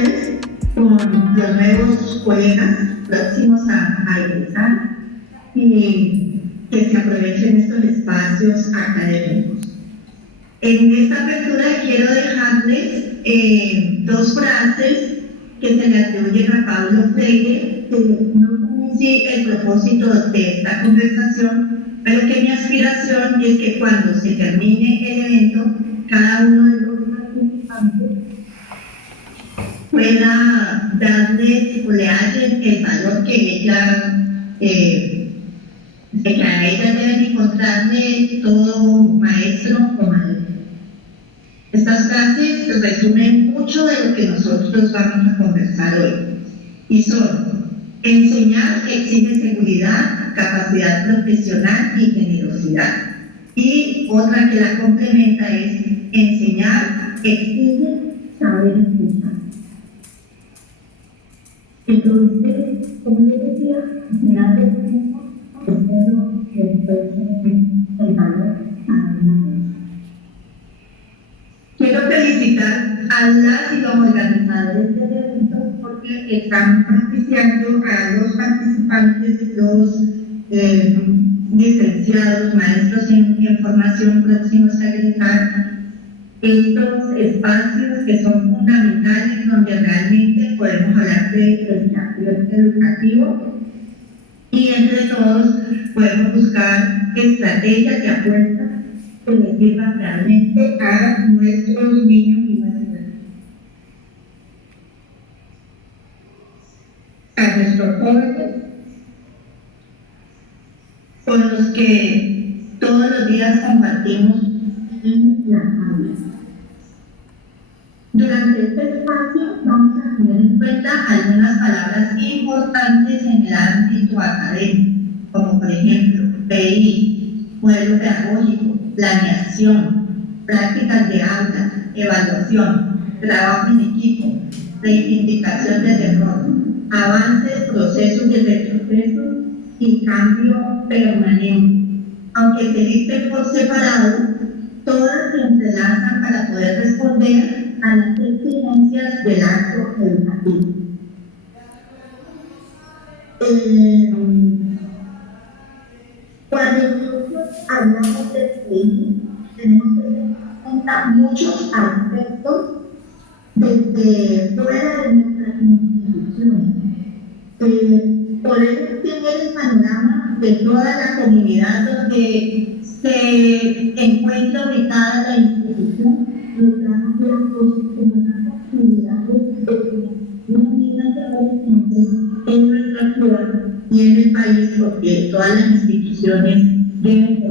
ustedes con los nuevos colegas próximos a egresar y que se aprovechen estos espacios académicos. En esta apertura quiero dejarles dos frases que se le atribuyen a Paulo Freire, que no son en sí el propósito de esta conversación, pero que mi aspiración es que cuando se termine el evento, cada uno de los participantes pueda darle o le hallen el valor que a ella deben encontrarle todo maestro o maestra. Estas frases resumen mucho de lo que nosotros vamos a conversar hoy y son: enseñar exige seguridad, capacidad profesional y generosidad. Y otra que la complementa es: enseñar exige saber escuchar. Entonces, como les decía, al final del tiempo, espero que después el valor a una vez. Quiero felicitar a las y los organizadores del evento porque están propiciando a los participantes, los licenciados, maestros en formación próximos a egresar, estos espacios que son fundamentales donde realmente podemos hablar de desafío educativo y entre todos podemos buscar estrategias y apuestas que les sirvan realmente a nuestros niños y a nuestros jóvenes, con los que todos los días compartimos en la aula. Durante este espacio vamos a tener en cuenta algunas palabras importantes en el ámbito académico, como por ejemplo PI, modelo pedagógico, planeación, prácticas de aula, evaluación, trabajo en equipo, reivindicación del error, avances, procesos y retrocesos y cambio permanente. Aunque se listen por separado, todas se entrelazan para poder responder a las exigencias del acto educativo. Cuando nosotros hablamos de PI, tenemos que tener en cuenta muchos aspectos desde fuera de nuestras instituciones. Poder tener el panorama de toda la comunidad donde se encuentra ubicada la institución, nos da la posibilidad de unos niños y adolescentes en nuestra ciudad y en el país, porque todas las instituciones deben tener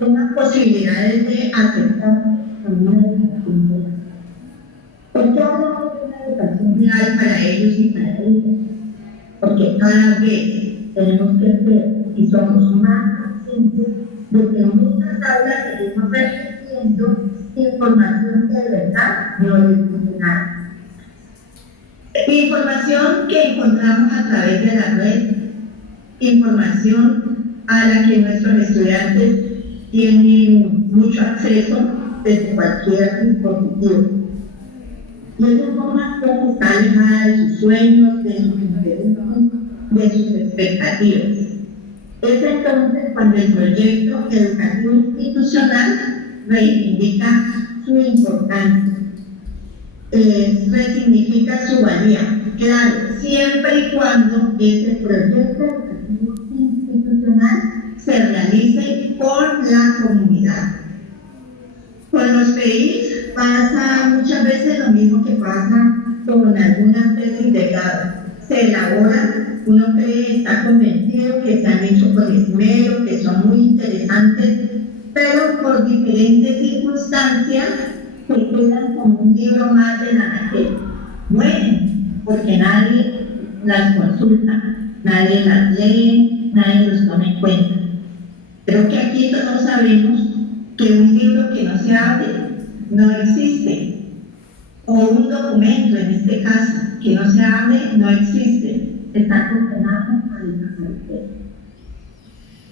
unas posibilidades de aceptar una educación real. ¿Por qué hablamos de una educación real para ellos y para ellas? Porque cada vez tenemos que ser y somos más conscientes de que en muchas aulas seguimos recibiendo información que de verdad no les dice nada. Información que encontramos a través de la red, información a la que nuestros estudiantes tienen mucho acceso desde cualquier dispositivo. Y esa información está alejada de sus sueños, de sus intereses, de sus expectativas. Es entonces cuando el proyecto educativo institucional reivindica su importancia, resignifica su valía. Claro, siempre y cuando ese proyecto educativo institucional se realice con la comunidad. Con los PIs pasa muchas veces lo mismo que pasa con algunas tesis de grado. Se elaboran, uno cree, está convencido que se han hecho con esmero, que son muy interesantes, pero por diferentes circunstancias se quedan como un libro más de la materia. Bueno, porque nadie las consulta, nadie las lee, nadie los toma en cuenta. Creo que aquí todos sabemos que un libro que no se abre no existe, o un documento en este caso que no se abre no existe, está condenado a desaparecer.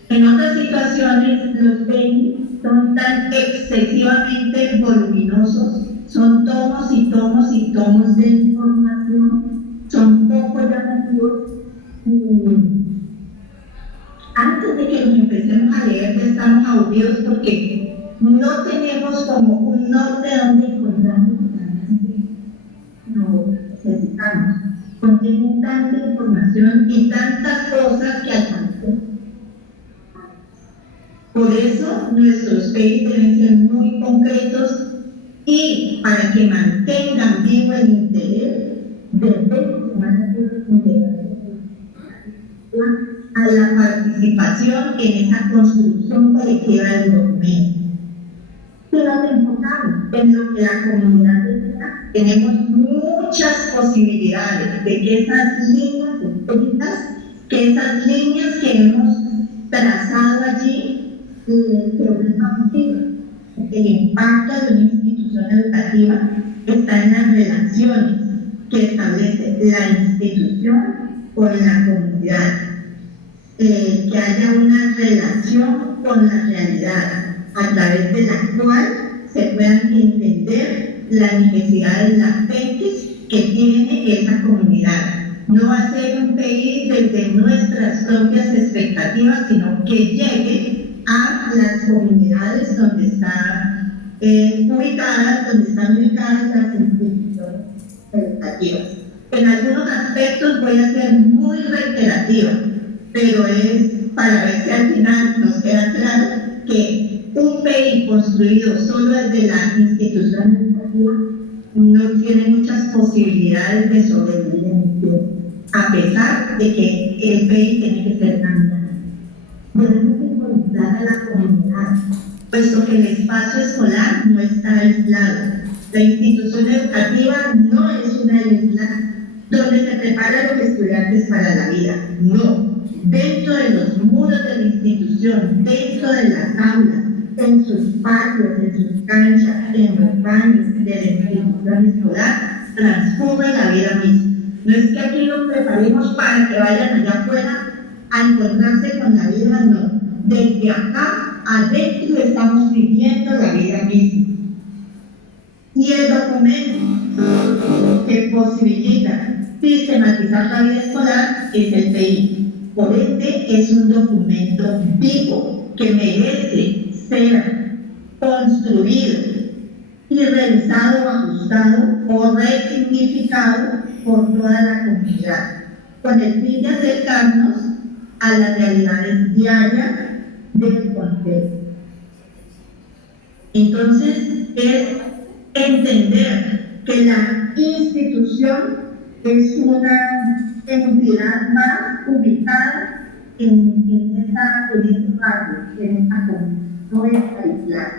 En otras situaciones los PI son tan excesivamente voluminosos, son tomos y tomos y tomos de información, son poco llamativos. Antes de que nos empecemos a leer ya estamos aburridos porque no tenemos como un norte donde encontrarnos lo necesitamos. Contienen tanta información y tantas cosas que alcanzar. Por eso nuestros PEI deben ser muy concretos y para que mantengan vivo el interés debemos a la participación en esa construcción colectiva del documento. Si nos enfocamos en lo que la comunidad desea, tenemos muchas posibilidades de que esas líneas escritas, que esas líneas que hemos trazado allí, se vuelvan posibles. El impacto de una institución educativa está en las relaciones que establece la institución con la comunidad. Que haya una relación con la realidad a través de la cual se puedan entender las necesidades latentes que tiene esa comunidad. No hacer un PEI desde nuestras propias expectativas, sino que llegue a las comunidades donde están ubicadas las instituciones educativas. En algunos aspectos voy a ser muy reiterativa, pero es para ver si al final nos queda claro que un PEI construido solo desde la institución educativa no tiene muchas posibilidades de sobrevivir en el tiempo, a pesar de que el PEI tiene que ser cambiado. Debemos involucrar a la comunidad, puesto que el espacio escolar no está aislado. La institución educativa no es una isla donde se preparan los estudiantes para la vida, no. Dentro de los muros de la institución, dentro de las aulas, en sus patios, en sus canchas, en los baños de la institución escolar, transcurre la vida misma. No es que aquí los preparemos para que vayan allá afuera a encontrarse con la vida, no. Desde acá, adentro, estamos viviendo la vida misma. Y el documento que posibilita sistematizar la vida escolar es el PEI. Por ende, es un documento vivo que merece ser construido y revisado o ajustado o resignificado por toda la comunidad, con el fin de acercarnos a las realidades diarias del contexto. Entonces, es entender que la institución es una entidad más ubicada en ese barrio, en esta comunidad, no es aislada.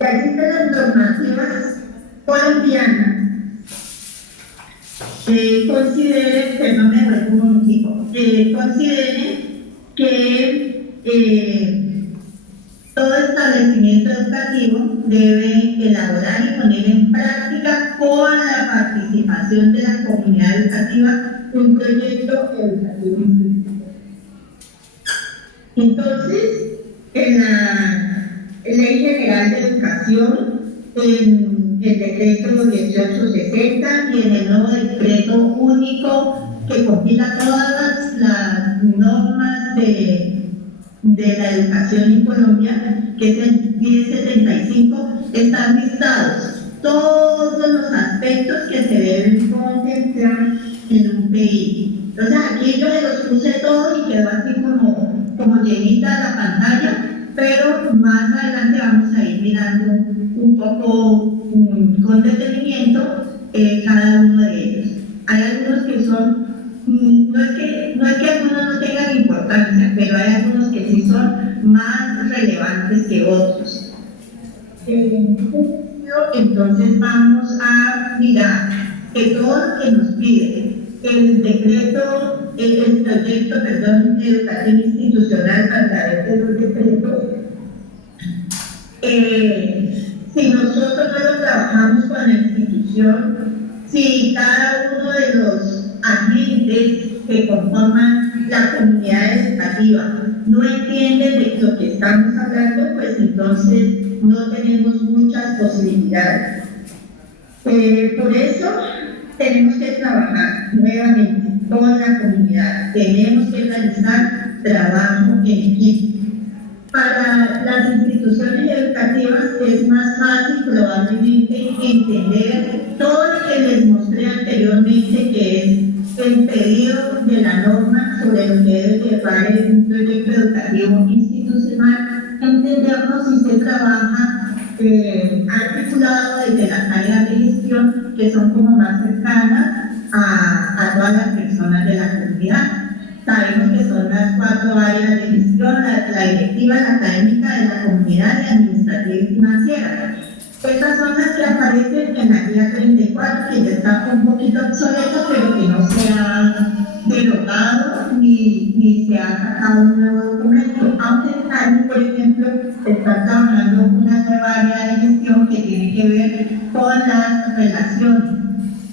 Y existen las normativas colombianas consideren, perdón, me vuelvo un momentico, consideren que todo establecimiento educativo debe elaborar y poner en práctica con la participación de la comunidad educativa un proyecto educativo institucional. Entonces, en la Ley General de Educación, en el decreto 1860 y en el nuevo decreto único que compila todas las normas de la educación en Colombia, que es el 1075, están listados todos los aspectos que se deben contemplar en un PEI. Entonces aquí yo me los puse todos y quedó así como llenita la pantalla, pero más adelante vamos a ir mirando un poco con detenimiento cada uno de ellos. Hay algunos que son, no es que algunos no tengan importancia, pero hay algunos que sí son más relevantes que otros. Entonces vamos a mirar que todo lo que nos pide el proyecto educativo institucional a través de los decretos, si nosotros no lo trabajamos con la institución, si cada uno de los agentes que conforman la comunidad educativa no entienden de lo que estamos hablando, pues entonces no tenemos muchas posibilidades. Por eso tenemos que trabajar nuevamente con la comunidad, tenemos que realizar trabajo en equipo. Para las instituciones educativas es más fácil probablemente entender todo lo que les mostré anteriormente, que es el pedido de la norma sobre lo que debe llevar un proyecto educativo institucional, entenderlo si se trabaja articulado desde las áreas de gestión que son como más cercanas a todas las personas de la comunidad. Sabemos que son las 4 áreas de gestión: la directiva, la académica, de la comunidad y administrativa y financiera. Estas son las que aparecen en la guía 34, que ya está un poquito obsoleta, pero que no se ha derogado ni se ha sacado un nuevo documento. Aunque están, por ejemplo, está trabajando una nueva área de gestión que tiene que ver con las relaciones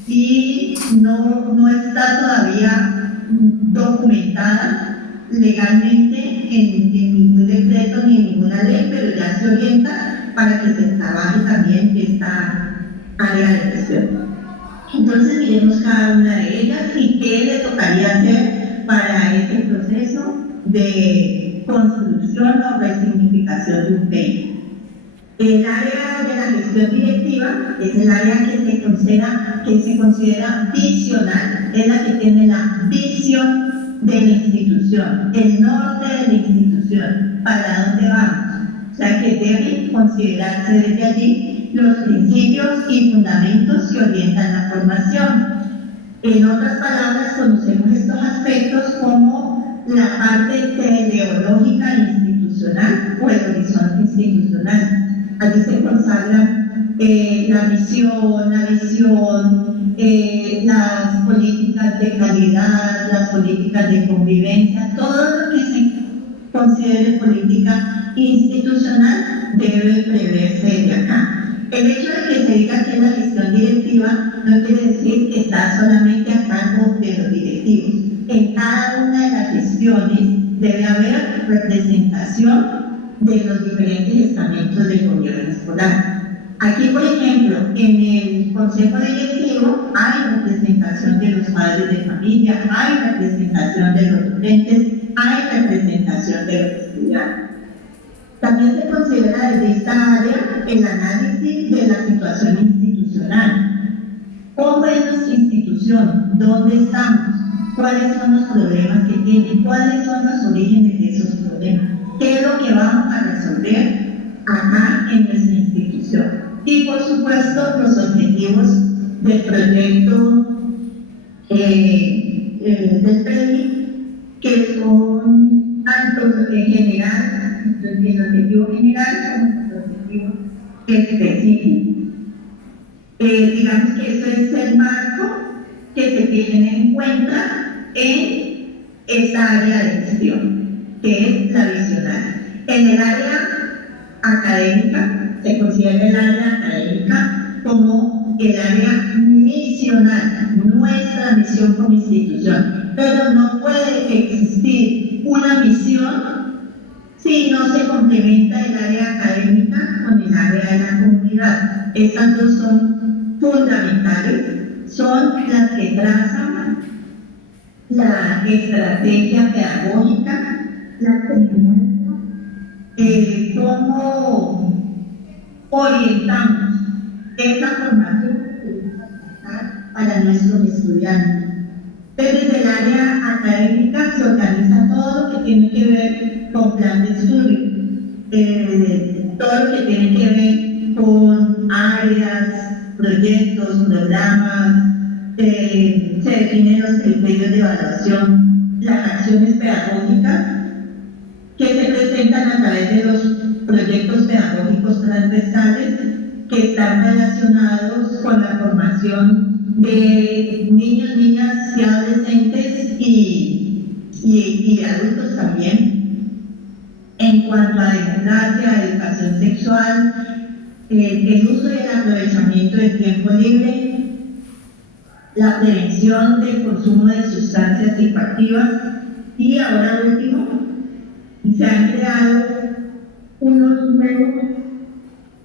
y no está todavía documentada legalmente en ningún decreto ni en ninguna ley, pero ya se orienta para que se trabaje también esta área de gestión. Entonces miremos cada una de ellas y qué le tocaría hacer para este proceso de construcción o resignificación de un PEI. El área de la gestión directiva es el área que se considera visional, es la que tiene la visión de la institución, el norte de la institución, para dónde vamos. O sea que debe considerarse desde allí los principios y fundamentos que orientan la formación. En otras palabras, conocemos estos aspectos como la parte teleológica institucional o el horizonte institucional. Allí se consagran la misión, la visión, las políticas de calidad, las políticas de convivencia, todo lo que se considere política institucional debe preverse desde acá. El hecho de que se diga que es la gestión directiva no quiere decir que está solamente a cargo de los directivos. En cada una de las gestiones debe haber representación de los diferentes estamentos del gobierno escolar. Aquí, por ejemplo, en el consejo directivo hay representación de los padres de familia, hay representación de los docentes, hay representación de los estudiantes. También se considera desde esta área el análisis de la situación institucional. ¿Cómo es nuestra institución? ¿Dónde estamos? ¿Cuáles son los problemas que tiene? ¿Cuáles son los orígenes de esos problemas? ¿Qué es lo que vamos a resolver acá en nuestra institución? Y por supuesto los objetivos del proyecto del PEI, que son tanto en general, el objetivo general como el objetivo específico. Digamos que eso es el marco que se tiene en cuenta en esa área de gestión, que es la visional. En el área académica, se considera el área académica como el área misional, nuestra misión como institución. Pero no puede existir una misión si no se complementa el área académica con el área de la comunidad. Estas dos son fundamentales, son las que trazan la estrategia pedagógica, la comunidad, cómo orientamos esa formación que vamos a pasar para nuestros estudiantes. Desde el área académica se organiza todo lo que tiene que ver con plan de estudio, todo lo que tiene que ver con áreas, proyectos, programas, se definen los criterios de evaluación, las acciones pedagógicas que se presentan a través de los proyectos pedagógicos transversales que están relacionados con la formación de niños, niñas y adolescentes y adultos también, en cuanto a democracia, educación sexual, el uso y el aprovechamiento del tiempo libre, la prevención del consumo de sustancias psicoactivas y ahora último, se han creado unos nuevos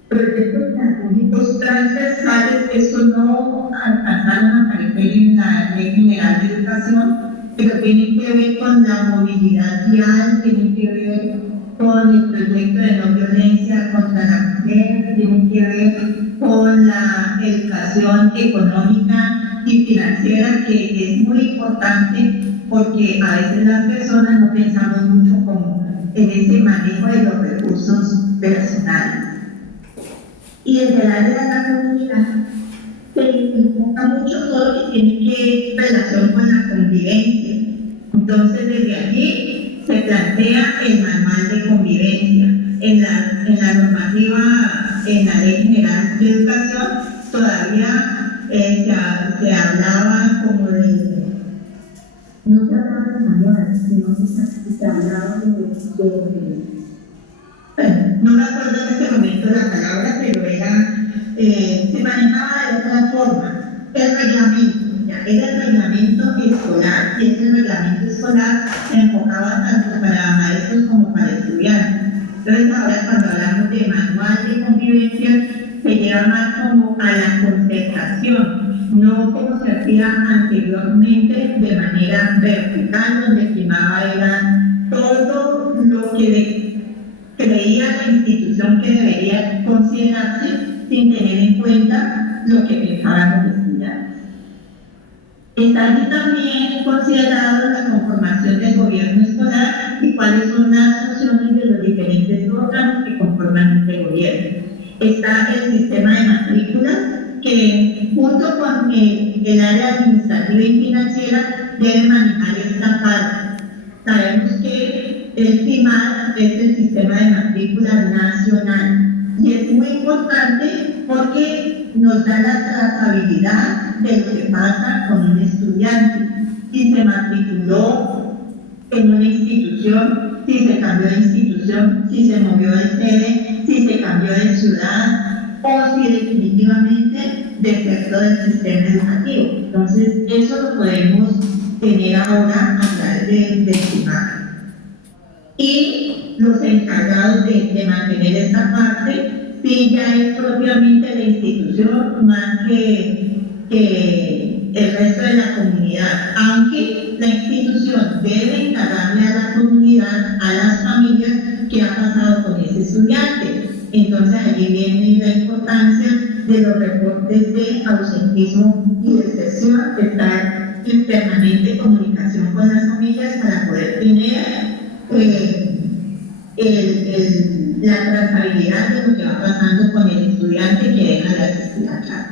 proyectos pedagógicos transversales. Esto no refieren la Ley General de Educación, pero tienen que ver con la movilidad vial, tienen que ver con el proyecto de no violencia contra la mujer, tienen que ver con la educación económica y financiera, que es muy importante porque a veces las personas no pensamos mucho como en ese manejo de los recursos personales. Y desde el área de la comunidad se enfoca mucho todo lo que tiene que ver relación con la convivencia. Entonces, desde allí se plantea el manual de convivencia. En la normativa, en la Ley General de Educación, todavía se hablaba como de... No se hablaba de manual, sino que se hablaba bueno, no me acuerdo en este momento la palabra, pero se manejaba de otra forma. El reglamento, era el reglamento escolar, y ese reglamento escolar se enfocaba tanto para maestros como para estudiantes. Entonces ahora cuando hablamos de manual de convivencia, se lleva más como a la concertación, no como se hacía anteriormente de manera vertical, donde primaba era todo lo que creía la institución que debería considerarse sin tener en cuenta lo que pensaban los estudiantes. Está allí también considerado la conformación del gobierno escolar y cuáles son las funciones de los diferentes órganos que conforman este gobierno. Está el sistema de matrículas, que junto con el área administrativa y financiera debe manejar esta parte. Sabemos que el CIMAD es el sistema de matrícula nacional y es muy importante porque nos da la trazabilidad de lo que pasa con un estudiante, si se matriculó en una institución, si se cambió de institución, si se movió de sede, si se cambió de ciudad o si definitivamente desertó del sistema educativo. Entonces eso lo podemos tener ahora a través del CIMAD. Y los encargados de mantener esta parte, sí ya es propiamente la institución más que el resto de la comunidad, aunque la institución debe encargarle a la comunidad, a las familias, qué ha pasado con ese estudiante. Entonces allí viene la importancia de los reportes de ausentismo y deserción, de estar en permanente comunicación con las familias para poder tener la trazabilidad de lo que va pasando con el estudiante que deja de asistir a clase.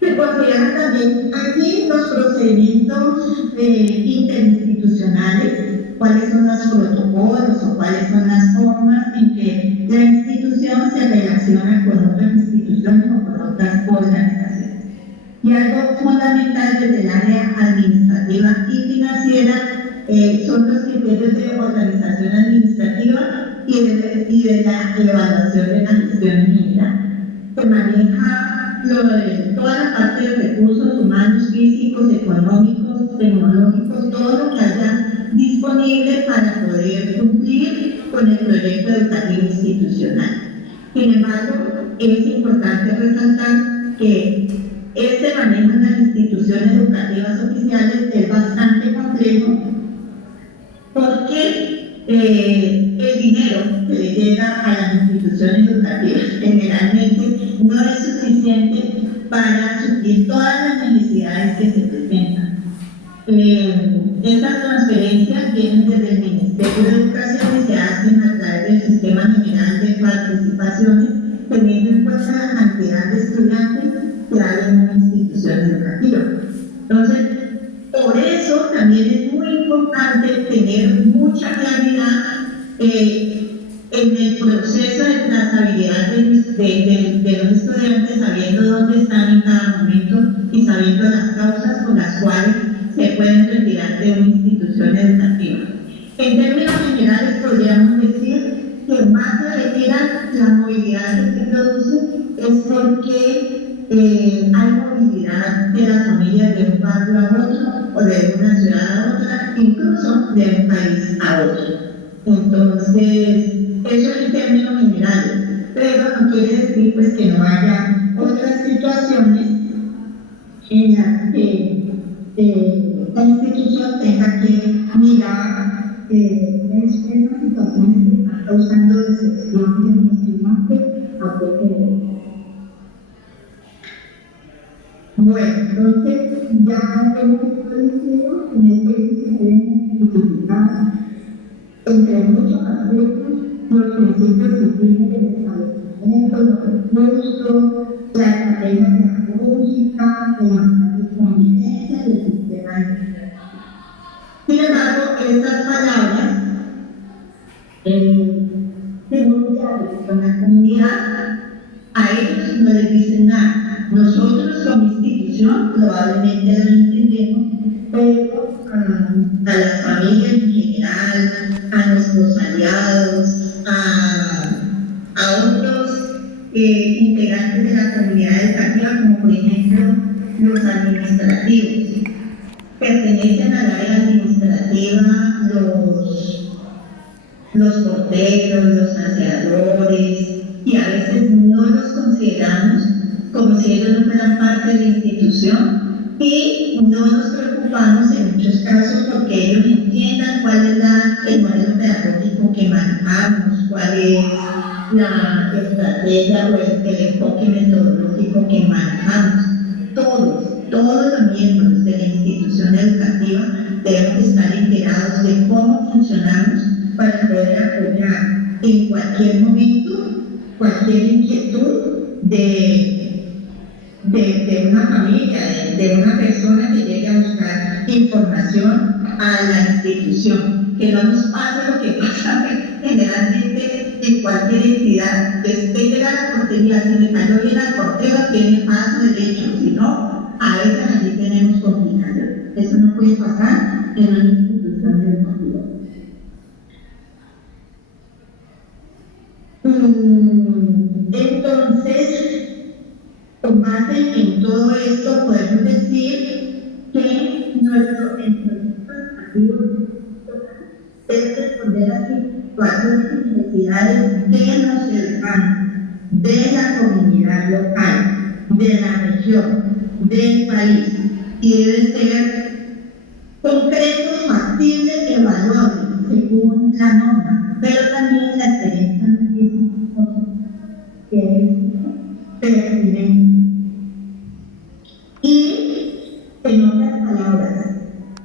Se consideran también aquí los procedimientos interinstitucionales, cuáles son los protocolos o cuáles son las formas en que la institución se relaciona con otras instituciones o con otras organizaciones. Y algo fundamental desde el área administrativa y financiera son los criterios de organización administrativa y de la evaluación de la gestión en general. Se maneja toda la parte de recursos humanos, físicos, económicos, tecnológicos, todo lo que haya disponible para poder cumplir con el proyecto educativo institucional. Sin embargo, es importante resaltar que este manejo en las instituciones educativas oficiales es bastante complejo porque el dinero que le llega a las instituciones educativas generalmente no es suficiente para suplir todas las necesidades que se presentan. Estas transferencias vienen desde el Ministerio de Educación y se hacen a través del Sistema General de Participaciones, teniendo en cuenta la cantidad de estudiantes que hay en una institución educativa. Entonces, por eso también es muy importante tener mucha claridad en el proceso de trazabilidad de los estudiantes, sabiendo dónde están en cada momento y sabiendo las causas por las cuales se pueden retirar de una institución educativa. En términos generales, podríamos decir que más se retira la movilidad que se produce es porque hay movilidad de las familias de un barrio a otro o de una ciudad a otra, incluso de un país a otro. Entonces, eso en términos generales, pero no quiere decir pues que no haya otras situaciones en las que la institución tenga que mirar esas situaciones que están causando decepción y emocionante a poco. Bueno, entonces ya hemos establecido en el que se deben identificar entre muchos aspectos los principios y fines del establecimiento, los recursos, la estrategia pedagógica, la convivencia del sistema educativo. Sin embargo, estas palabras primordiales con la comunidad, a ellos no les dicen nada. Nosotros como institución probablemente lo entendemos, pero a las familias en general, a nuestros aliados, a otros integrantes de la comunidad educativa, como por ejemplo los administrativos. Pertenecen al área administrativa los porteros, los aseadores, y a veces no los consideramos como si ellos no fueran parte de la institución, y no nos preocupamos en muchos casos porque ellos entiendan cuál es el modelo pedagógico que manejamos, cuál es la estrategia o el enfoque metodológico que manejamos. Todos los miembros de la institución educativa deben estar enterados de cómo funcionamos para poder apoyar en cualquier momento cualquier inquietud de una familia, de una persona que llegue a buscar información a la institución. Que no nos pase lo que pasa generalmente en cualquier entidad. Usted llega a la portería, si le cayó bien al portero, tiene paso derecho, si no, a veces allí tenemos complicaciones. Eso no puede pasar en una institución educativa. Entonces, con base en todo esto, podemos decir que nuestro proyecto educativo debe responder a situaciones y necesidades de los educantes, de la comunidad local, de la región, del país, y debe ser concreto, factible, evaluable según la norma, pero también la experiencia que es pertinente. Y en otras palabras,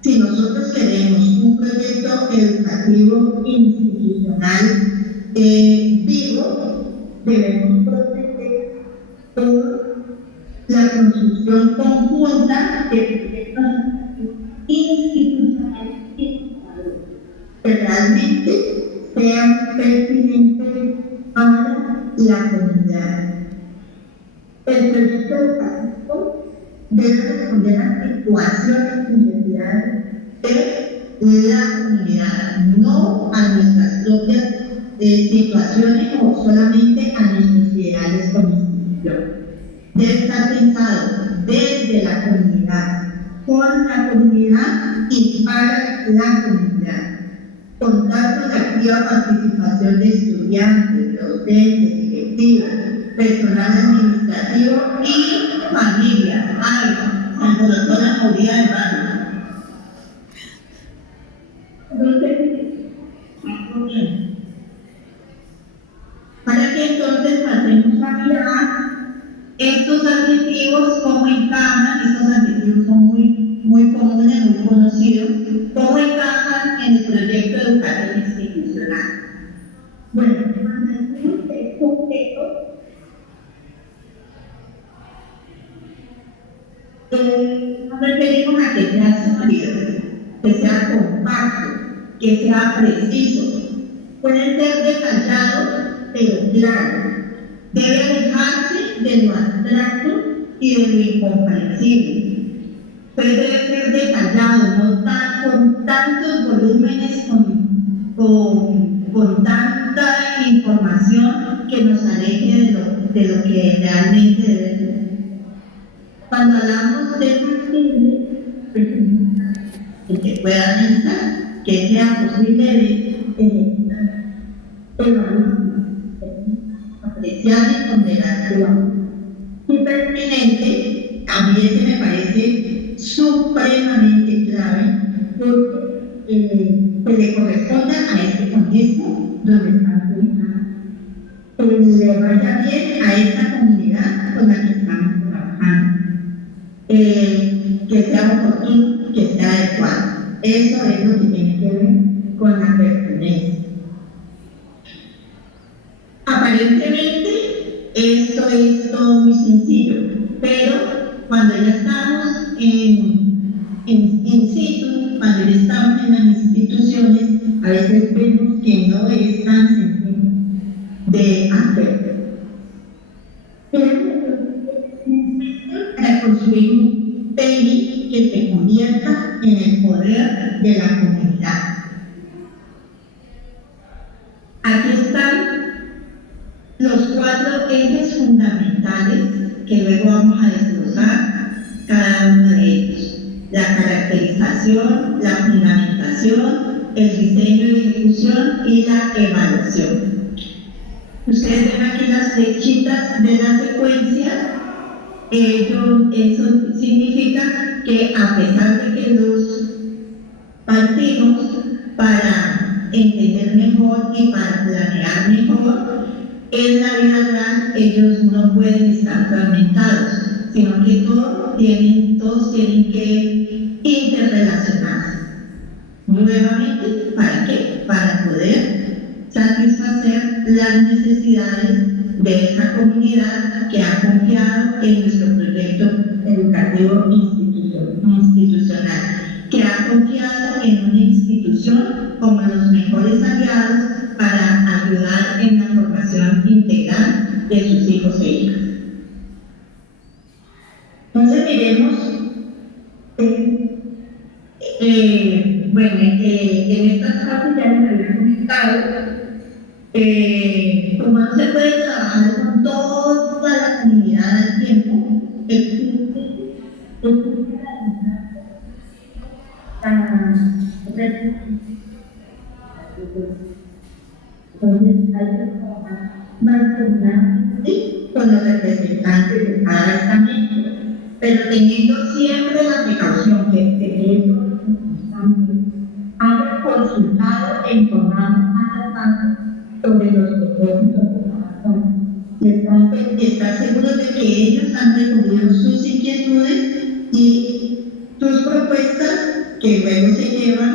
si nosotros queremos un proyecto educativo institucional vivo, debemos proteger toda la construcción conjunta de proyectos educativos institucionales que realmente sean pertinentes para la comunidad. El proyecto educativo debe responder a situaciones y necesidades de la comunidad, no a nuestras propias situaciones o solamente a nuestros ideales como institución. Debe estar pensado desde la comunidad, con la comunidad y para la comunidad. Contar con la activa participación de estudiantes, docentes, directivas, personal administrativo y familias. ¡Ay! Se alborotó la movida del barrio. Para que entonces pasemos a mirar estos adjetivos, cómo encajan. Estos adjetivos son muy comunes, muy conocidos, cómo encajan en el proyecto educativo institucional. Bueno, cuando decimos que es completo, nos referimos a que sea sólido, que sea compacto, que sea preciso. Puede ser detallado, pero claro. Debe alejarse de lo abstracto y de lo incomprensible. Debe ser detallado, no con tantos volúmenes, con tanta información que nos aleje de lo que realmente debe ser. Cuando hablamos de factible, que pueda pensar, que sea posible de evaluar, apreciar y ponderar. Y pertinente, a mí ese me parece supremamente clave porque se le corresponda a este contexto donde estamos ubicados, le vaya bien a esta comunidad con la que estamos trabajando, que sea oportuno, que sea adecuado. Eso es lo que tiene que ver con la pertinencia. Aparentemente esto es todo muy sencillo, pero cuando ya estamos in situ, cuando ya estamos en las instituciones, a veces vemos que no es tan sencillo de hacer. Para construir un PEI que se convierta en el poder de la comunidad. Aquí están los 4 ejes fundamentales que luego vamos a desglosar cada uno de ellos: la caracterización, la fundamentación, el diseño y ejecución y la evaluación. Ustedes ven aquí las flechitas de la secuencia. Eso significa que a pesar de que los partimos para entender mejor y para planear mejor, en la vida real ellos no pueden estar fragmentados, sino que todos tienen que interrelacionarse. Nuevamente, ¿para qué? Para poder satisfacer las necesidades de esa comunidad que ha confiado en nuestro proyecto educativo institucional, que ha confiado en una institución como los mejores aliados para ayudar en la formación integral de sus hijos e hijas. Entonces miremos, en esta parte ya les había comentado, como no se puede trabajar con toda la comunidad al tiempo, entonces hay que trabajar más con los representantes de cada estamento, pero teniendo siempre la precaución que ellos hayan consultado e informado a las partes sobre los propósitos de la razón y estar seguros de que ellos han recogido sus inquietudes y sus propuestas, que luego se llevan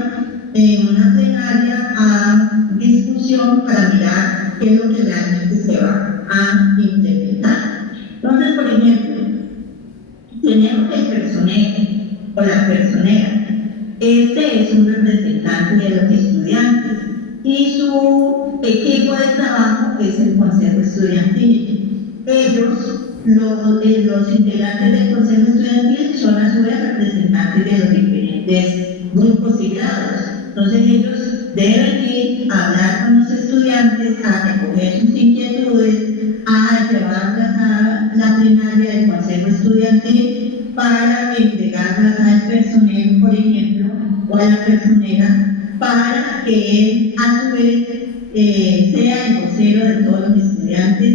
en una plenaria a discusión para mirar qué es lo que realmente se va a implementar. Entonces, por ejemplo, tenemos el personero o la personera. Este es un representante de los estudiantes y su equipo de trabajo es el consejo estudiantil. Ellos, los integrantes del consejo estudiantil, son a su vez representantes de los diferentes grupos y grados. Entonces ellos deben ir a hablar con los estudiantes, a recoger sus inquietudes, a llevarlas a la plenaria del consejo estudiantil para entregarlas al personero, por ejemplo, o a la personera, para que él a su vez sea el vocero de todos los estudiantes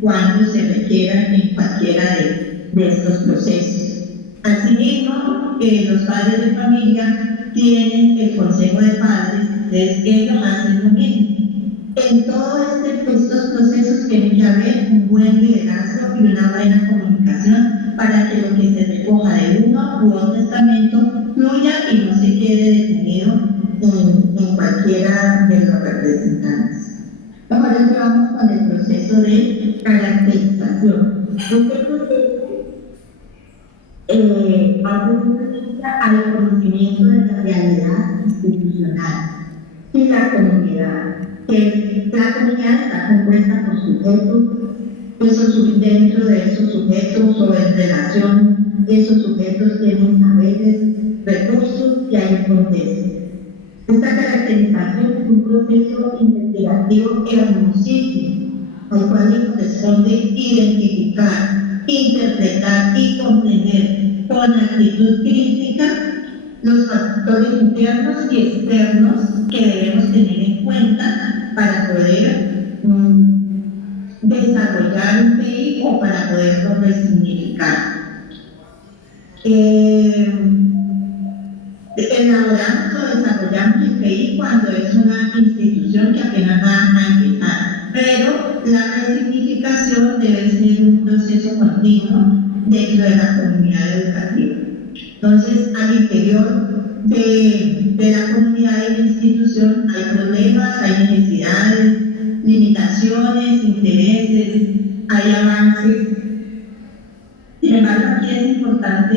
cuando se requiera en cualquiera de estos procesos. Asimismo, los padres de familia tienen el consejo de padres, entonces ellos hacen lo mismo. En todos estos procesos tiene que haber un buen liderazgo y una buena comunicación para que lo que se recoja de uno u otro estamento fluya y no se quede detenido en cualquiera de los representantes. Ahora vamos con el proceso de caracterización. Este proceso hace referencia al conocimiento de la realidad institucional y la comunidad. Que la comunidad está compuesta por sujetos, dentro de esos sujetos o en relación, esos sujetos tienen saberes, recursos y hay un contexto. Esta caracterización es un proceso investigativo hermosísimo, al cual le corresponde identificar, interpretar y comprender con actitud crítica los factores internos y externos que debemos tener en cuenta para poder desarrollar un PEI o para poderlo resignificar. elaboramos o desarrollamos el PI cuando es una institución que apenas va a empezar, pero la resignificación debe ser un proceso continuo dentro de la comunidad educativa. Entonces, al interior de la comunidad y la institución hay problemas, hay necesidades, limitaciones, intereses, hay avances. Sin embargo, aquí es importante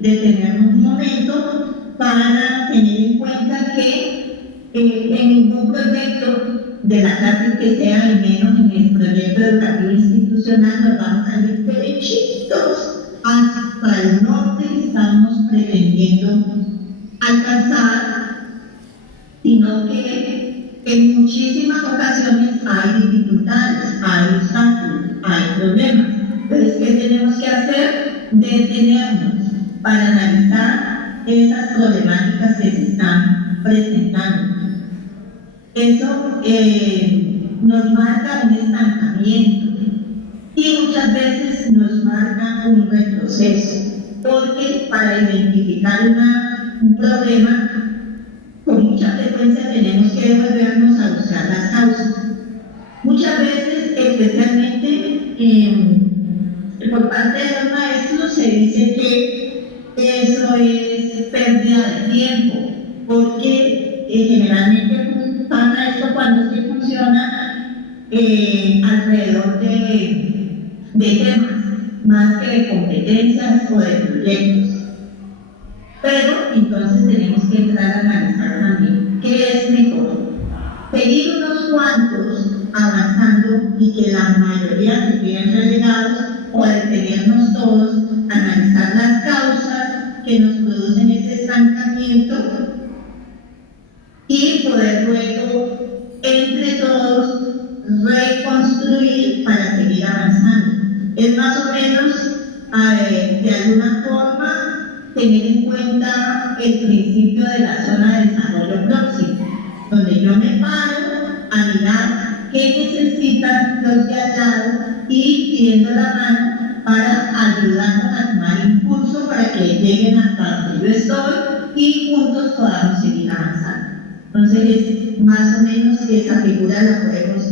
detenernos un momento para tener en cuenta que en ningún proyecto de la clase que sea, y menos en el proyecto educativo institucional, nos vamos a ir derechitos hasta el norte que estamos pretendiendo alcanzar, sino que en muchísimas ocasiones hay dificultades, hay obstáculos, hay problemas. Entonces, ¿qué tenemos que hacer? Detenernos para analizar esas problemáticas que se están presentando. Eso nos marca un estancamiento y muchas veces nos marca un retroceso, porque para identificar un problema, con mucha frecuencia tenemos que devolvernos a buscar las causas. Muchas veces, especialmente por parte de los maestros, se dice que eso es pérdida de tiempo, porque generalmente pasa esto cuando se funciona alrededor de temas, más que de competencias o de proyectos. Pero entonces tenemos que entrar a analizar también qué es mejor: seguir unos cuantos avanzando y que la mayoría se queden relegados, o detenernos todos, analizar las causas que nos producen ese estancamiento y poder luego entre todos reconstruir para seguir avanzando. Es más o menos de alguna forma tener en cuenta el principio de la zona de desarrollo próximo, donde yo me paro a mirar qué necesitan los de al lado y tiendo la mano para ayudarnos a tomar impulso para que lleguen hasta donde yo estoy y juntos podamos seguir avanzando. Entonces, más o menos esa figura la podemos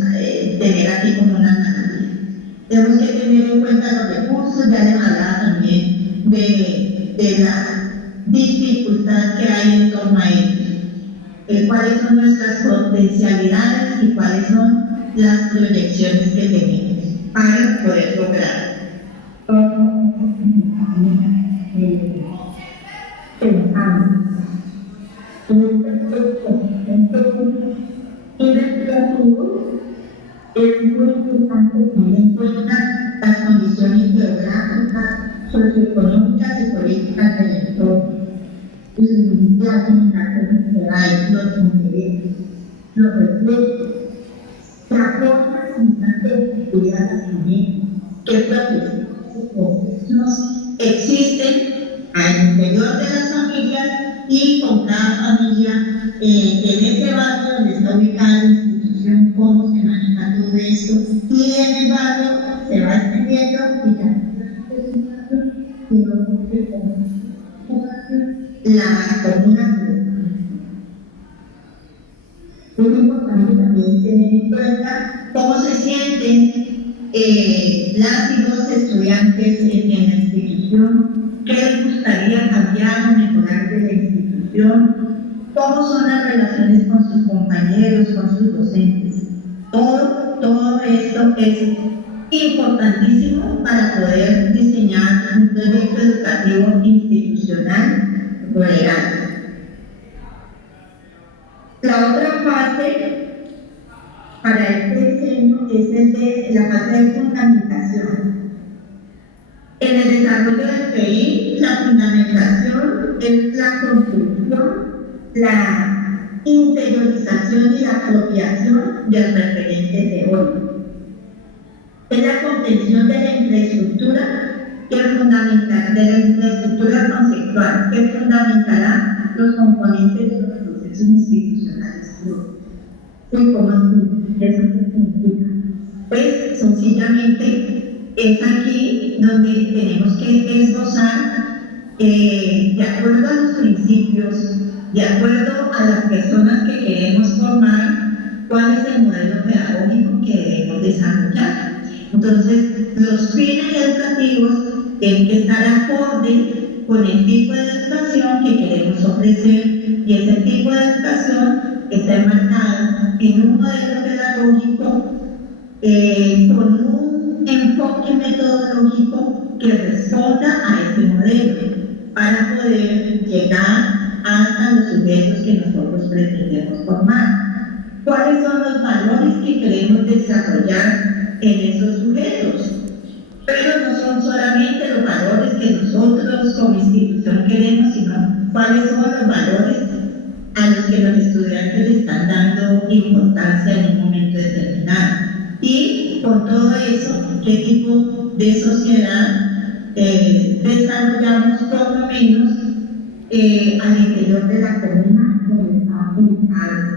tener aquí como una analogía. Tenemos que tener en cuenta los recursos, ya les hablaba también de la dificultad que hay en torno a ellos, cuáles son nuestras potencialidades y cuáles son las proyecciones que tenemos para poder lograr. Investigativo, es muy importante tener en cuenta las condiciones geográficas, socioeconómicas y políticas del entorno, las limitaciones que hay, los intereses, los reflejos, la forma constante de seguridad a la familia, qué procesos existen al interior de las familias y con cada familia en ese barrio donde está ubicada la institución, cómo se maneja todo esto, y en el barrio se va extendiendo y la comuna. Es importante también tener en cuenta cómo se sienten las y los estudiantes en la institución, qué les gustaría cambiar o mejorar de la institución, cómo son las relaciones con sus compañeros, con sus docentes. Todo esto es importantísimo para poder diseñar un proyecto educativo institucional real. La otra parte para este diseño es el de la parte de fundamentación. En el desarrollo del PI, la fundamentación es la construcción, la interiorización y la apropiación del referente teórico. Es la comprensión de la infraestructura que fundamental, de la infraestructura conceptual que fundamentará los componentes de los procesos institucionales. ¿Cómo eso significa? Pues sencillamente es aquí donde tenemos que esbozar de acuerdo a los principios, de acuerdo a las personas que queremos formar, cuál es el modelo pedagógico que debemos desarrollar. Entonces, los fines educativos tienen que estar acorde con el tipo de educación que queremos ofrecer, y ese tipo de educación está enmarcado en un modelo pedagógico con un enfoque metodológico que responda a ese modelo para poder llegar hasta los sujetos que nosotros pretendemos formar. ¿Cuáles son los valores que queremos desarrollar en esos sujetos? Pero no son solamente los valores que nosotros como institución queremos, sino cuáles son los valores a los que los estudiantes le están dando importancia en un momento determinado. Y con todo eso, ¿qué tipo de sociedad desarrollamos por lo menos al interior de la comuna donde está ubicado?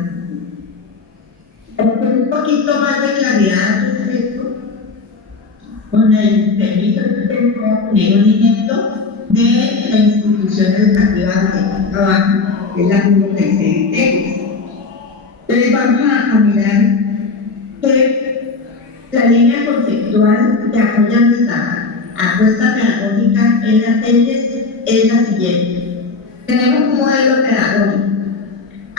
Un poquito más de claridad al respecto, con el permiso de poner un ejemplo de la institución educativa donde trabajo, que es la UNICEF de Texas. Entonces vamos a mirar que la línea conceptual que apoya nuestra apuesta pedagógica en las leyes es la siguiente. Tenemos un modelo pedagógico.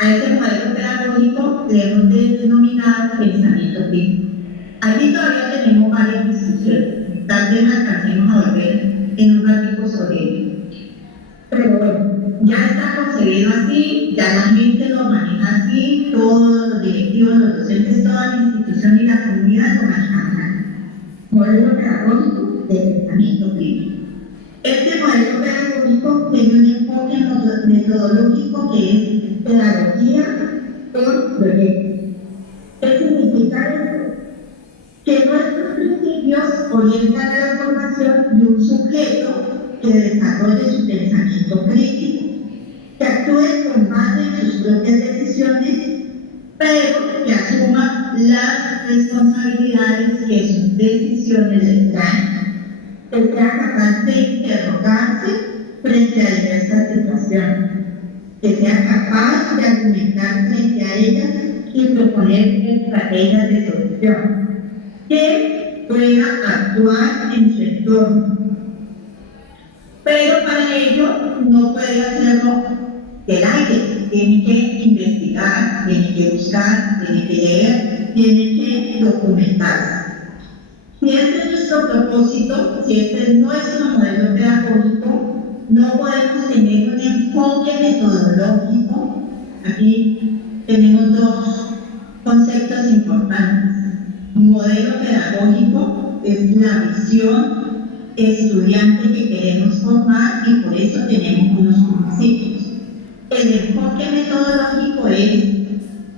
A ese modelo pedagógico le hemos denominado pensamiento crítico. Aquí todavía tenemos varias discusiones, tal vez alcancemos a volver en un ratito sobre ello. Pero bueno, ya está concebido así, ya la gente lo maneja así, todos los directivos, los docentes, toda la institución y la comunidad lo manejan así. Modelo pedagógico de pensamiento crítico. Este modelo pedagógico tiene un enfoque metodológico que es pedagogía por proyecto. ¿Qué significa esto? Que nuestros principios orientan a la formación de un sujeto que desarrolle su pensamiento crítico, que actúe con base en sus propias decisiones, pero que asuma las responsabilidades que sus decisiones le traen, que sea capaz de interrogarse frente a diversas situaciones, que sea capaz de argumentar frente a ellas y proponer estrategias de solución, que pueda actuar en su entorno. Pero para ello no puede hacerlo del aire, tiene que investigar, tiene que buscar, tiene que leer, tiene que documentarse. Si este es nuestro propósito, si este es nuestro modelo pedagógico, no podemos tener un enfoque metodológico. Aquí tenemos dos conceptos importantes. Modelo pedagógico es la visión estudiante que queremos formar y por eso tenemos unos principios. El enfoque metodológico es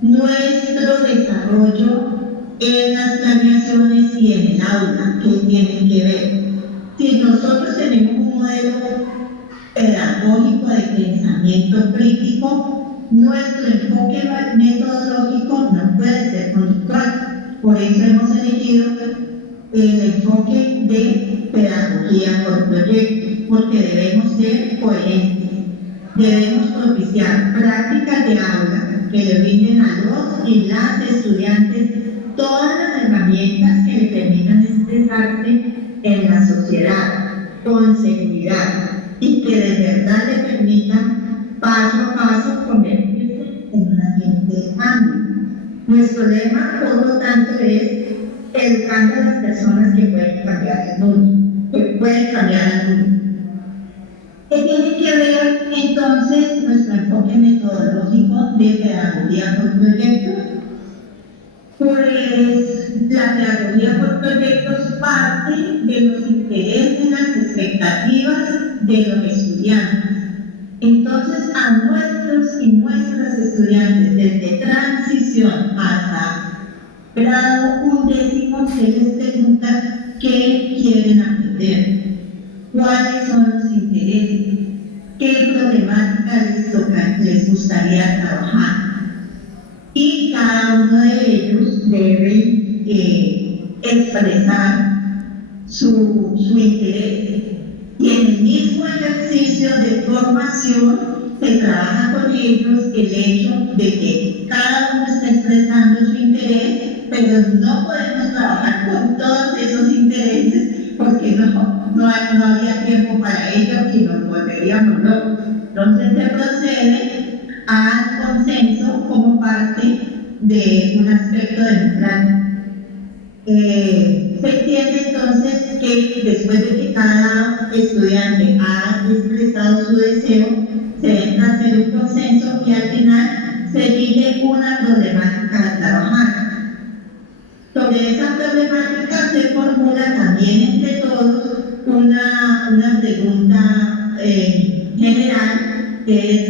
nuestro desarrollo en las planeaciones y en el aula, que tienen que ver. Si nosotros tenemos un modelo pedagógico de pensamiento crítico, nuestro enfoque metodológico no puede ser conductual. Por eso hemos elegido el enfoque de pedagogía por proyecto, porque debemos ser coherentes. Debemos propiciar prácticas de aula que le brinden a los y las estudiantes todas las herramientas que le permitan expresarse en la sociedad con seguridad y que de verdad le permitan paso a paso convertirse en un agente de cambio. Nuestro lema, por lo tanto, es educando a las personas que pueden cambiar el mundo, que pueden cambiar el mundo. ¿Qué tiene que ver entonces nuestro enfoque metodológico de pedagogía por proyectos? Pues la pedagogía por proyectos parte de los intereses, las expectativas de los estudiantes. Entonces, a nuestros y nuestras estudiantes, desde transición hasta grado 11, se les pregunta qué quieren aprender, cuáles son los intereses, qué problemáticas les gustaría trabajar. Y cada uno de ellos debe expresar su interés. Y en el mismo ejercicio de formación se trabaja con ellos el hecho de que cada uno está expresando su interés, pero no podemos trabajar con todos esos intereses porque no habría tiempo para ello y nos volveríamos locos. Entonces se procede al consenso como parte de un aspecto democrático. Se entiende entonces que después de que cada estudiante ha expresado su deseo, se entra a hacer un consenso y al final se elige una problemática a trabajar. Sobre esa problemática se formula también entre todos una pregunta general que es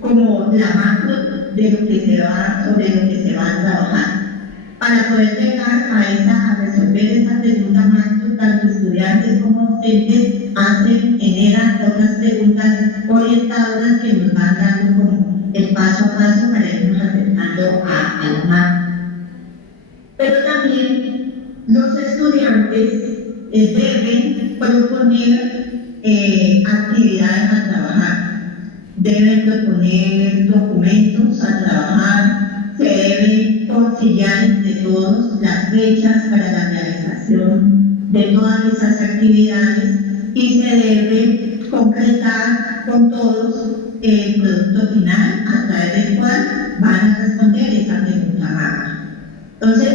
como la macro de lo que se va, sobre lo que se va a trabajar. Para poder llegar a resolver esa pregunta macro, tanto estudiantes como docentes generan otras preguntas orientadoras que nos van dando como el paso a paso para irnos acercando a la macro. Pero también los estudiantes deben proponer actividades a trabajar, deben proponer documentos a trabajar, se deben conciliar entre todos las fechas para la realización de todas esas actividades y se debe concretar con todos el producto final a través del cual van a responder esa pregunta macro. Entonces,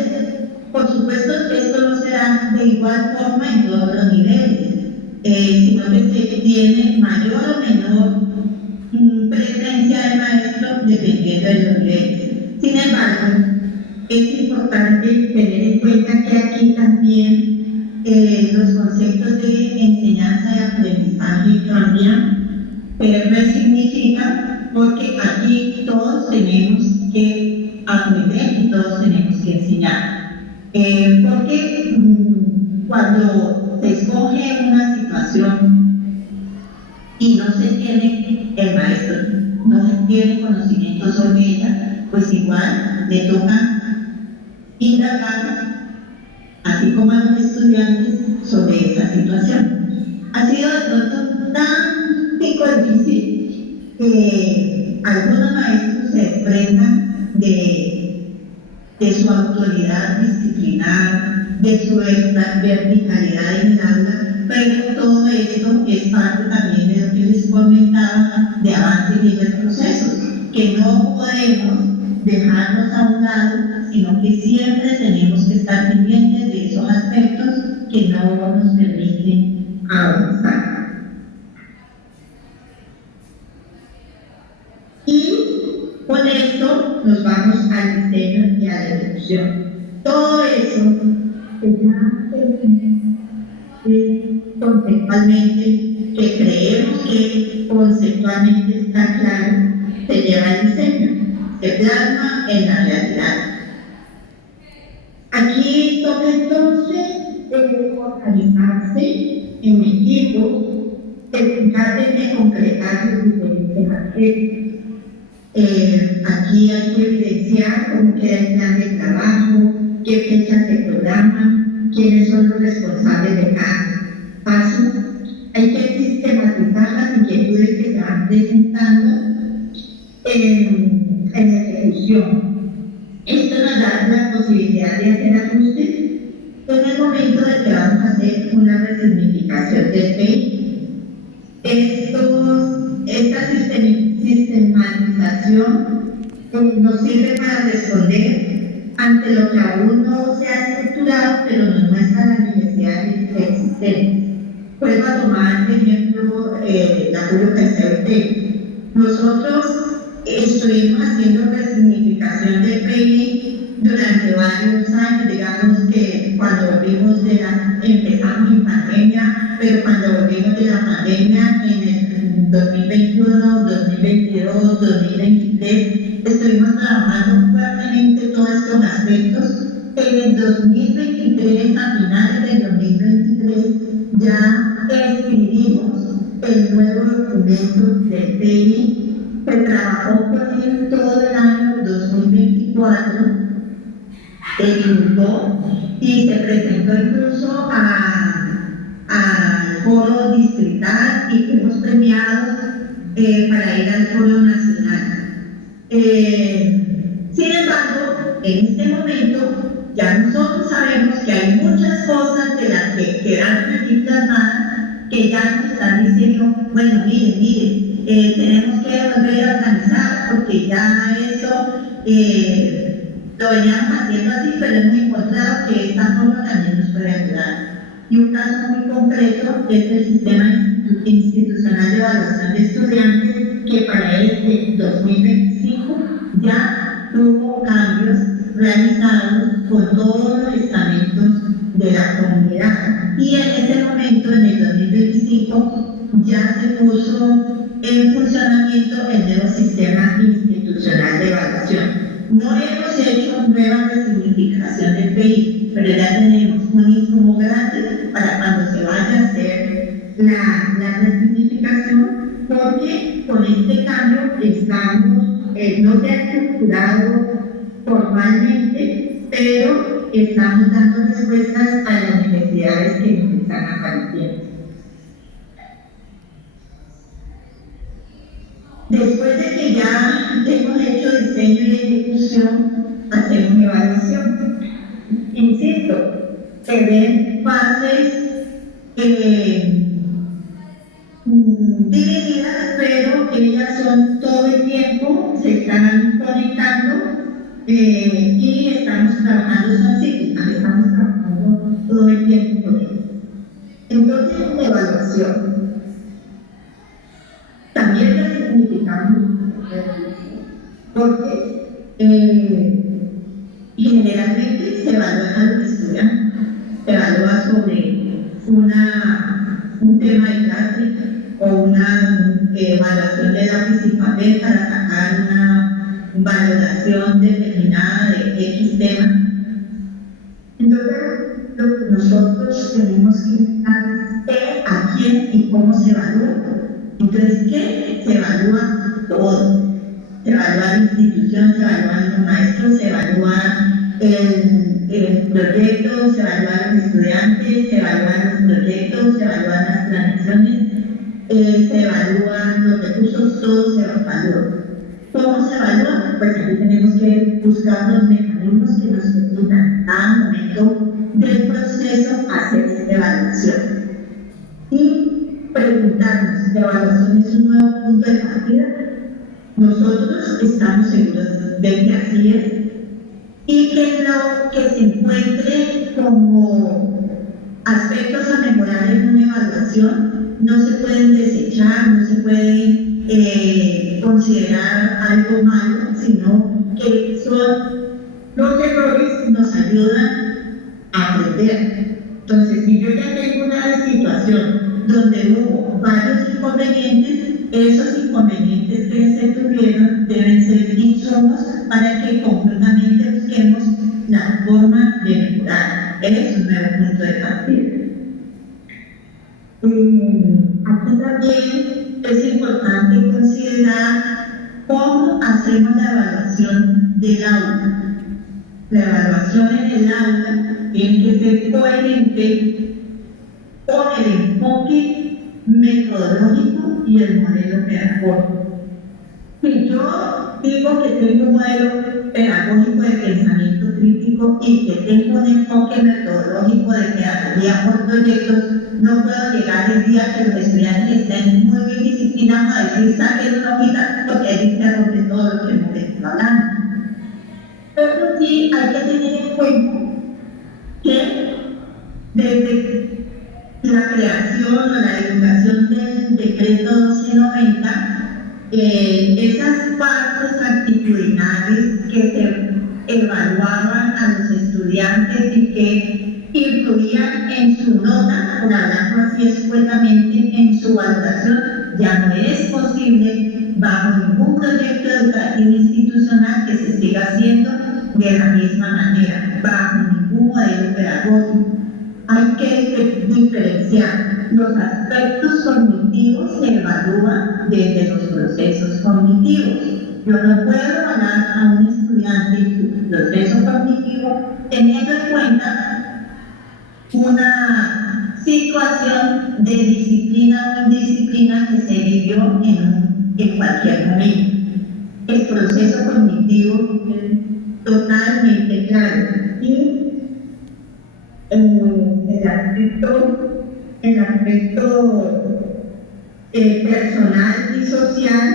por supuesto, esto no se da de igual forma en todos los niveles, sino que se tiene mayor o menor presencia de maestro dependiendo de los niveles. Sin embargo, es importante tener en cuenta que aquí también los conceptos de enseñanza y aprendizaje cambian, pero no significa porque aquí todos tenemos que aprender y todos tenemos que enseñar. Porque cuando se escoge una situación y no se tiene el maestro, no se tiene conocimiento sobre ella, pues igual le toca indagar, así como a los estudiantes, sobre esa situación. Ha sido de pronto tan difícil que algunos maestros se desprendan de su autoridad disciplinar, de su verticalidad en el aula, pero todo esto es parte también de lo que les comentaba de avance en esos procesos, que no podemos dejarnos a un lado, sino que siempre tenemos que estar pendientes de esos aspectos que no nos permiten avanzar. Y con esto nos vamos al diseño y a la ejecución. Todo eso que ya conceptualmente, que creemos que conceptualmente está claro, se lleva al diseño, se plasma en la realidad. Aquí toca entonces organizarse en equipos, tratar de concretar los diferentes aspectos. Aquí hay que evidenciar cómo queda el plan de trabajo, qué fechas se programan, quiénes son los responsables de cada paso. Hay que sistematizar las inquietudes que se van presentando en la ejecución. Esto nos da la posibilidad de hacer ajustes en el momento de que vamos a hacer una resignificación del PEI. Esta sistematización nos sirve para responder ante lo que aún no se ha estructurado, pero nos muestra las necesidades existentes. Vuelvo a tomar de ejemplo la Julio Caicedo. Nosotros estuvimos haciendo resignificación del PIB durante varios años, digamos que cuando volvimos empezamos en pandemia, pero cuando volvimos de la pandemia en el 2021, 2022, 2023, estuvimos trabajando fuertemente todos estos aspectos. En el 2023, a finales del 2023, ya escribimos el nuevo documento del PIB. Se trabajó con él todo el año 2024, se divulgó y se presentó incluso al foro distrital y fuimos premiados para ir al foro nacional. Sin embargo, en este momento ya nosotros sabemos que hay muchas cosas de las que quedaron aquí plasmadas que ya nos están diciendo, bueno, miren, tenemos que volver a organizar porque ya eso lo veníamos haciendo así, pero hemos encontrado que esta forma también nos puede ayudar. Y un caso muy concreto es el sistema institucional de evaluación de estudiantes, que para este 2025 ya tuvo cambios realizados con todos los estamentos de la comunidad. Y en ese momento, en el 2025, ya se puso en funcionamiento el nuevo sistema institucional de evaluación. No hemos hecho nueva resignificación del PI, pero ya tenemos un insumo grande para cuando se vaya a hacer la resignificación, porque con este cambio estamos, no se ha estructurado formalmente, pero estamos dando respuestas a las necesidades que nos están apareciendo. Después de que ya hemos hecho diseño y ejecución, hacemos evaluación. Insisto, se ven fases divididas, pero ellas son todo el tiempo, se están conectando y estamos trabajando, son cíclicas, estamos trabajando todo el tiempo con ellas. Entonces, evaluación. También resignificamos, porque generalmente se evalúa a los estudiantes, se evalúa sobre un tema de clase o una evaluación de lápiz y papel para sacar una valoración determinada de X tema. Entonces, lo que nosotros tenemos que buscar es a quién y cómo se evalúa. Entonces, ¿qué? Se evalúa todo. Se evalúa la institución, se evalúan los maestros, se evalúa el proyecto, se evalúan los estudiantes, se evalúan los proyectos, se evalúan las transacciones, se evalúan los recursos, todo se evalúa. ¿Cómo se evalúa? Pues aquí tenemos que buscar los mecanismos que nos permitan a cada momento del proceso hacer esta evaluación. Y preguntarnos, ¿la evaluación es un nuevo punto de partida? Nosotros estamos seguros de que así es, y que lo que se encuentre como aspectos a mejorar en una evaluación no se pueden desechar, no se pueden considerar algo malo, sino que son los errores nos ayudan a aprender. Entonces, si yo ya tengo una situación donde hubo varios inconvenientes, esos inconvenientes que se tuvieron deben ser insumos para que conjuntamente busquemos la forma de mejorar. Es un nuevo punto de partida. Aquí también es importante considerar cómo hacemos la evaluación del aula. La evaluación en el aula tiene que ser coherente con el enfoque metodológico y el modelo pedagógico. Si yo digo que tengo un modelo pedagógico de pensamiento crítico y que tengo un enfoque metodológico de pedagogía por proyectos, no puedo llegar el día que los estudiantes estén muy bien disciplinados a decir saquen una hojita porque ahí se rompe todo lo que hemos venido hablando. Pero sí hay que tener en cuenta que desde la creación o la divulgación del decreto 1290, esas partes actitudinales que se evaluaban a los estudiantes y que influían en su nota, por hablarlo así escuetamente, en su valoración, ya no es posible bajo ningún proyecto educativo institucional que se siga haciendo de la misma manera, bajo ningún modelo pedagógico. Hay que diferenciar. Los aspectos cognitivos se evalúan desde los procesos cognitivos. Yo no puedo evaluar a un estudiante su proceso cognitivo teniendo en cuenta una situación de disciplina o indisciplina que se vivió en cualquier momento. El proceso cognitivo es totalmente claro y el aspecto personal y social,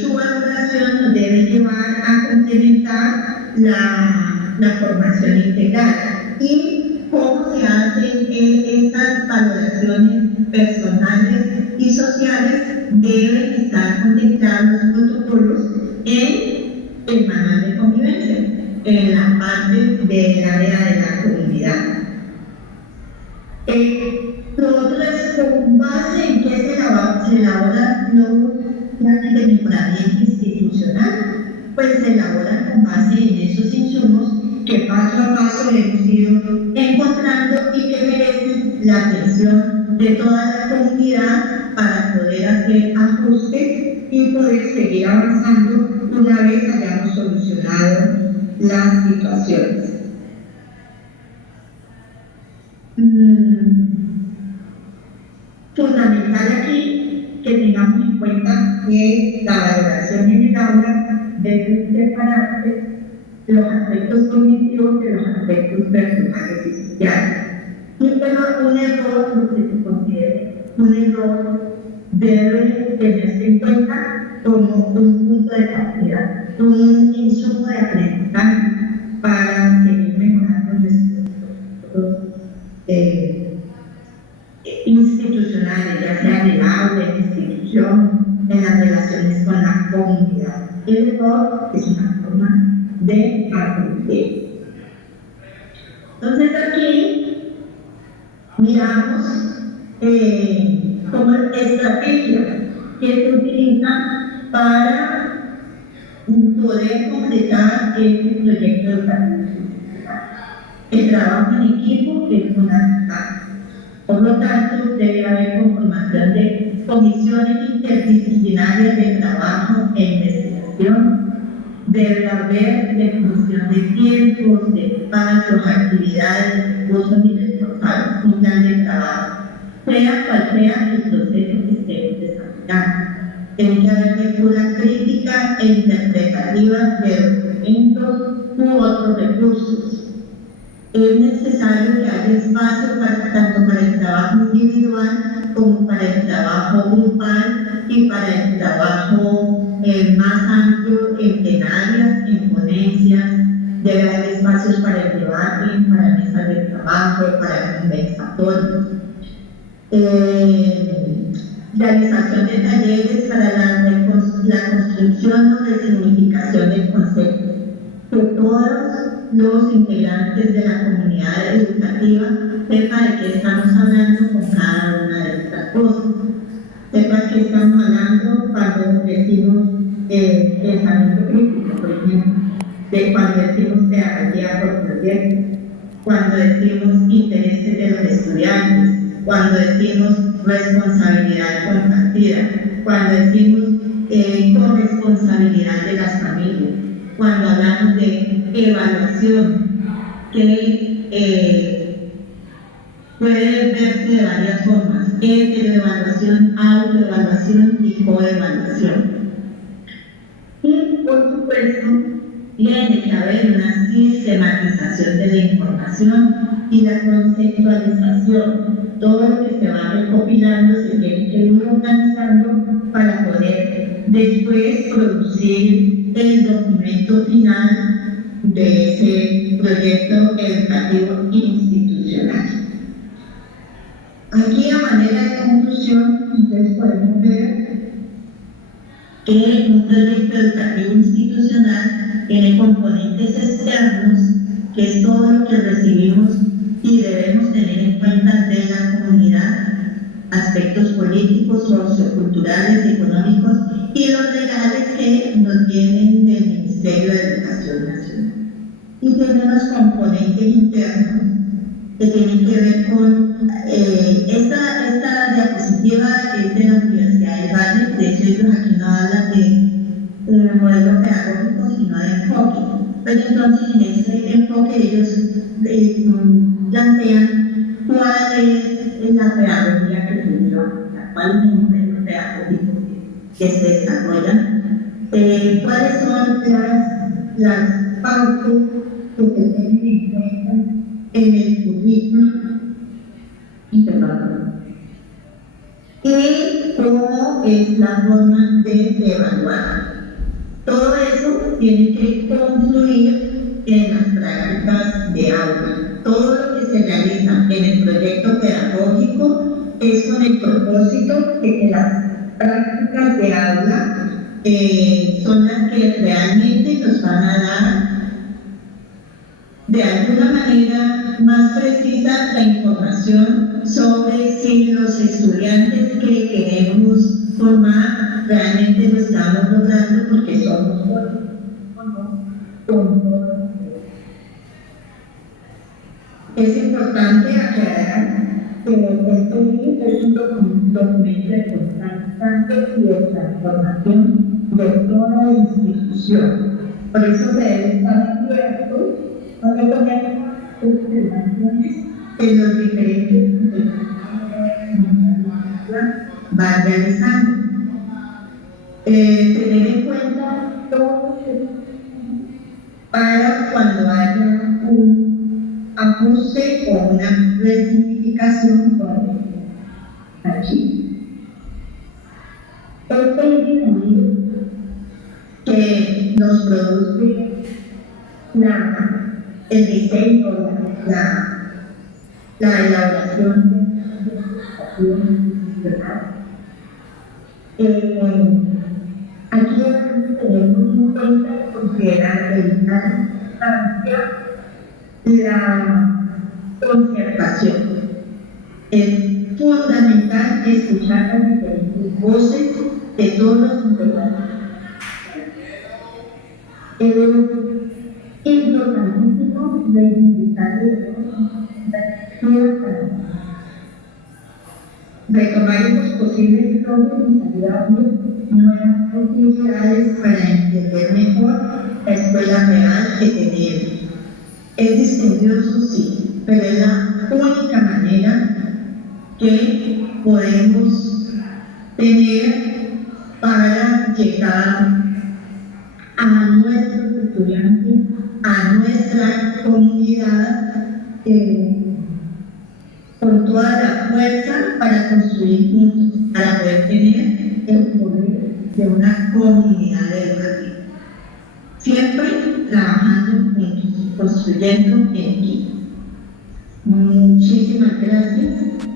su valoración nos debe llevar a complementar la formación integral. ¿Y cómo se hacen esas valoraciones personales y sociales? Deben estar contemplados los protocolos en el manual de convivencia, en la parte del área de la comunidad. Lo otro es con base en qué se elaboran los planes de mejoramiento institucional. Pues se elaboran con base en esos insumos que paso a paso hemos ido encontrando y que merecen la atención de toda la comunidad para poder hacer ajustes y poder seguir avanzando una vez hayamos solucionado las situaciones. Fundamental aquí que tengamos en cuenta que la valoración en el aula debe separarse los aspectos cognitivos de los aspectos personales y sociales. Y pero un error, lo que se considere un error, debe tenerse en cuenta como un punto de partida, un insumo de aprendizaje para seguir mejorando nuestros institucionales, ya sea en el aula, en la institución, en las relaciones con la comunidad. El error es una forma de aprender. Entonces aquí miramos como estrategias que se utilizan para poder completar este proyecto educativo. El trabajo en equipo es fundamental. Por lo tanto, debe haber conformación de comisiones interdisciplinarias de trabajo e investigación. Debe haber definición de tiempos, de espacios, actividades, recursos y responsables, un plan de trabajo, sea cual sea el proceso que estemos desarrollando. Tiene que haber lectura crítica e interpretativa de documentos u otros recursos. Es necesario que haya espacio tanto para el trabajo individual como para el trabajo grupal y para el trabajo más amplio en plenarias, en ponencias. Debe haber espacios para el debate, para mesas de trabajo, para conversatorios. Realización de talleres para la construcción o resignificación del concepto. Que todos los integrantes de la comunidad educativa sepan de qué estamos hablando con cada una de estas cosas. Sepan qué estamos hablando cuando decimos pensamiento crítico, por ejemplo, de cuando decimos pedagogía por proyecto, cuando decimos intereses de los estudiantes, cuando decimos responsabilidad compartida, cuando decimos corresponsabilidad de las familias, cuando hablamos de evaluación, que puede verse de varias formas: heteroevaluación, autoevaluación y coevaluación. Y por supuesto, tiene que haber una sistematización de la información y la conceptualización. Todo lo que se va recopilando se tiene que ir organizando para poder después producir el documento final de ese proyecto educativo institucional. Aquí, a manera de conclusión, ustedes podemos ver que un proyecto educativo institucional tiene componentes externos, que es todo lo que recibimos y debemos tener en cuenta de la comunidad, aspectos políticos, socioculturales, económicos y los legales que nos vienen del Ministerio de Educación Nacional. Y tiene unos componentes internos que tienen que ver con esta diapositiva que es de la Universidad del Valle. De hecho, ellos aquí no hablan de modelo pedagógico, sino de enfoque. Pero entonces, en ese enfoque ellos plantean cuál la pedagogía creativa, la cual es un modelo pedagógico que se desarrolla, cuáles son las pautas que se tienen en cuenta en el currículo y cómo es la forma de evaluar. Todo eso tiene que confluir en las prácticas de aula. Todo lo que se realiza en el proyecto pedagógico es con el propósito de que las prácticas de aula son las que realmente nos van a dar de alguna manera más precisa la información sobre si los estudiantes que queremos formar realmente lo estamos logrando porque somos buenos o no. Es importante aclarar que este libro es un documento de constante y de transformación de toda la institución. Por eso se debe estar abierto a recoger observaciones en los diferentes va realizando. Tener en cuenta todo para cuando haya un ajuste o una resignificación aquí. Este individuo que nos produce el diseño, la elaboración de la institucional. Aquí tenemos en cuenta considerar en la instancia la concertación. Es fundamental escuchar las diferentes voces de todos los integrantes. Es importantísimo reivindicar retomar los posibles logros y saludables nuevas posibilidades para entender mejor la escuela real que tenemos. Es dispendioso, sí, pero es la única manera que podemos tener para llegar a nuestros estudiantes, a nuestra comunidad, con toda la fuerza para construir juntos, para poder tener el poder de una comunidad educativa. Siempre trabajando juntos, construyendo en equipo. Muchísimas gracias.